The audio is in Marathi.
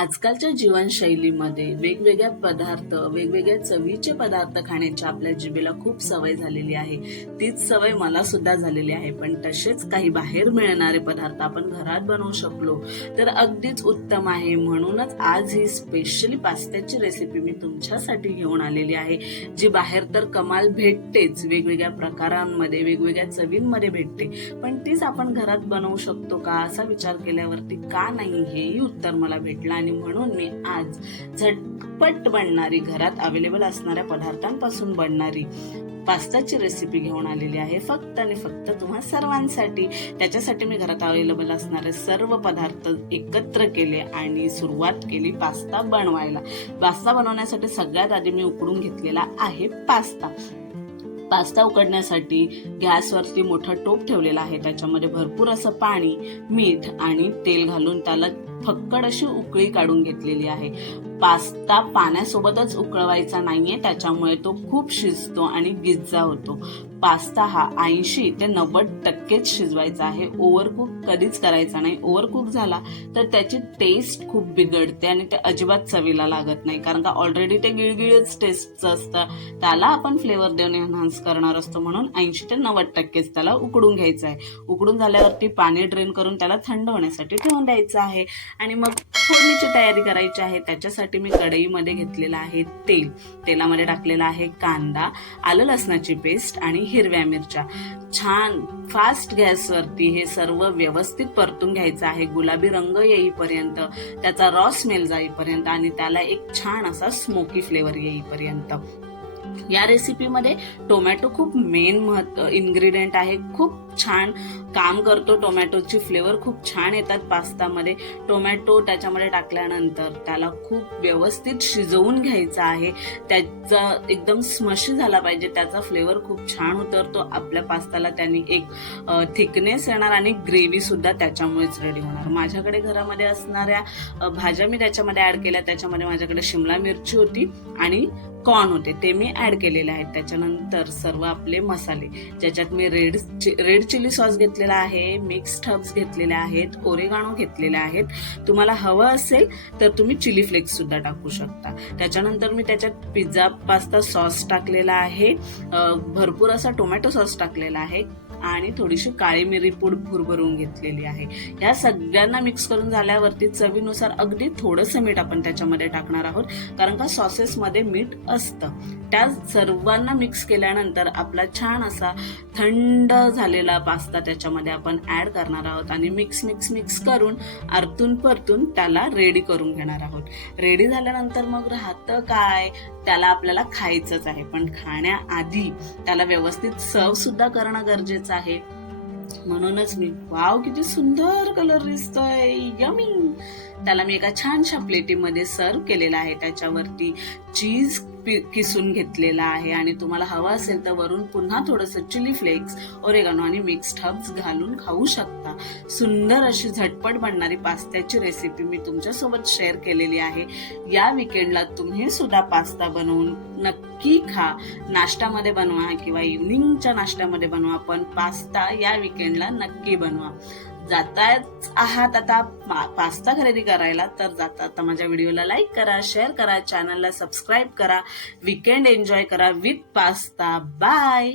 आजकालच्या जीवनशैलीमध्ये वेगवेगळ्या पदार्थ, वेगवेगळ्या चवीचे पदार्थ खाण्याची आपल्या जिभेला खूप सवय झालेली आहे. तीच सवय मला सुद्धा झालेली आहे. पण तसेच काही बाहेर मिळणारे पदार्थ आपण घरात बनवू शकलो तर अगदीच उत्तम आहे. म्हणूनच आज ही स्पेशली पास्त्याची रेसिपी मी तुमच्यासाठी घेऊन आलेली आहे, जी बाहेर तर कमाल भेटतेच, वेगवेगळ्या प्रकारांमध्ये, वेगवेगळ्या चवींमध्ये भेटते, पण तीच आपण घरात बनवू शकतो का असा विचार केल्यावरती का नाही हेही उत्तर मला भेटलं. आणि म्हणून मी आज झटपट बनणारी, घरात अवेलेबल असणाऱ्या पदार्थांपासून बनणारी पास्ताची रेसिपी घेऊन आलेली आहे, फक्त आणि फक्त तुम्हा सर्वांसाठी. त्याच्यासाठी मी घरात अवेलेबल असणारे सर्व पदार्थ एकत्र केले आणि सुरुवात केली पास्ता बनवायला. पास्ता बनवण्यासाठी सगळ्यात आधी मी उकडून घेतलेला आहे पास्ता उकडण्यासाठी गॅसवरती मोठा टोप ठेवलेला आहे. त्याच्यामध्ये भरपूर असं पाणी, मीठ आणि तेल घालून त्याला फक्कड अशी उकळी काढून घेतलेली आहे. पास्ता पाण्यासोबतच उकळवायचा नाहीये, त्याच्यामुळे तो खूप शिजतो आणि गिज्जा होतो. पास्ता हा 80 ते 90% शिजवायचा आहे. ओव्हरकुक कधीच करायचा नाही. ओव्हरकुक झाला तर त्याची टेस्ट खूप बिघडते आणि ते अजिबात चवीला लागत नाही, कारण का ऑलरेडी ते गिळगिळच टेस्टचं असतं. त्याला आपण फ्लेवर देऊन एन्हान्स करणार असतो. म्हणून 80 ते 90% त्याला उकडून घ्यायचं आहे. उकडून झाल्यावरती पाणी ड्रेन करून त्याला थंड होण्यासाठी ठेवून द्यायचं आहे. आणि मग फोडणीची तयारी करायची आहे. त्याच्यासाठी मी कढईमध्ये घेतलेला आहे तेल. तेलामध्ये टाकलेला आहे कांदा, आलं लसणाची पेस्ट आणि हिरव्या मिरच्या. छान फास्ट गॅसवरती हे सर्व व्यवस्थित परतून घ्यायचं आहे, गुलाबी रंग येईपर्यंत, त्याचा रॉ स्मेल जाईपर्यंत आणि त्याला एक छान असा स्मोकी फ्लेवर येईपर्यंत. या रेसिपीमध्ये टोमॅटो खूप मेन इन्ग्रेडियंट आहे. खूप छान काम करतो. टोमॅटोची फ्लेवर खूप छान येतात पास्तामध्ये. टोमॅटो त्याच्यामध्ये टाकल्यानंतर त्याला खूप व्यवस्थित शिजवून घ्यायचा आहे. त्याचा एकदम स्मशी झाला पाहिजे, त्याचा फ्लेवर खूप छान उतरतो आपल्या पास्ताला. त्याने एक थिकनेस येणार आणि ग्रेव्ही सुद्धा त्याच्यामुळेच रेडी होणार. माझ्याकडे घरामध्ये असणाऱ्या भाज्या मी त्याच्यामध्ये ऍड केल्या. त्याच्यामध्ये माझ्याकडे शिमला मिरची होती आणि कॉर्न होते, ते मी ऍड केलेले आहेत. त्याच्यानंतर सर्व आपले मसाले, ज्याच्यात मी रेड चिली सॉस घेतलेला आहे, मिक्स्ड हर्ब्स घेतलेले आहेत, ओरेगानो घेतलेले आहेत. तुम्हाला हवं असेल तर तुम्ही चिली फ्लेक्स सुद्धा टाकू शकता. त्याच्यानंतर मी त्याच्यात पिझ्झा पास्ता सॉस टाकलेला आहे, भरपूर असा टोमॅटो सॉस टाकलेला आहे आणि थोडीशी काळी मिरी पूड भुरभरून घेतलेली आहे. या सगळ्यांना मिक्स करून झाल्यावरती चवीनुसार अगदी थोडंसं मीठ आपण त्याच्यामध्ये टाकणार आहोत, कारण का सॉसेसमध्ये मीठ असतं. त्या सर्वांना मिक्स केल्यानंतर आपला छान असा थंड झालेला पास्ता त्याच्यामध्ये आपण ऍड करणार आहोत आणि मिक्स करून आरतून परतून त्याला रेडी करून घेणार आहोत. रेडी झाल्यानंतर मग राहतं काय, त्याला आपल्याला खायचंच आहे, पण खाण्याआधी त्याला व्यवस्थित सर्व सुद्धा करणं गरजेचं आहे. म्हणूनच मी वाव किती सुंदर कलर दिसतोय, यमी. त्याला मी एका छानशा प्लेटीमध्ये सर्व केलेला आहे. त्याच्यावरती चीज किसून घेतलेला आहे आणि तुम्हाला हवं असेल तर वरून पुन्हा थोडंसं चिली फ्लेक्स, ओरेगानो आणि मिक्स्ड हर्ब्स घालून खाऊ शकता. सुंदर अशी झटपट बनणारी पास्त्याची रेसिपी मी तुमच्यासोबत शेअर केलेली आहे. या विकेंडला तुम्ही सुद्धा पास्ता बनवून नक्की खा. नाश्त्यामध्ये बनवा किंवा इव्हनिंगच्या नाश्त्यामध्ये बनवा, पण पास्ता या विकेंडला नक्की बनवा. जाताच आहात आता पास्ता खरेदी करायला, तर जाता माझ्या व्हिडिओला लाईक करा, शेअर करा, चॅनलला सबस्क्राईब करा. विकेंड एन्जॉय करा विथ पास्ता. बाय.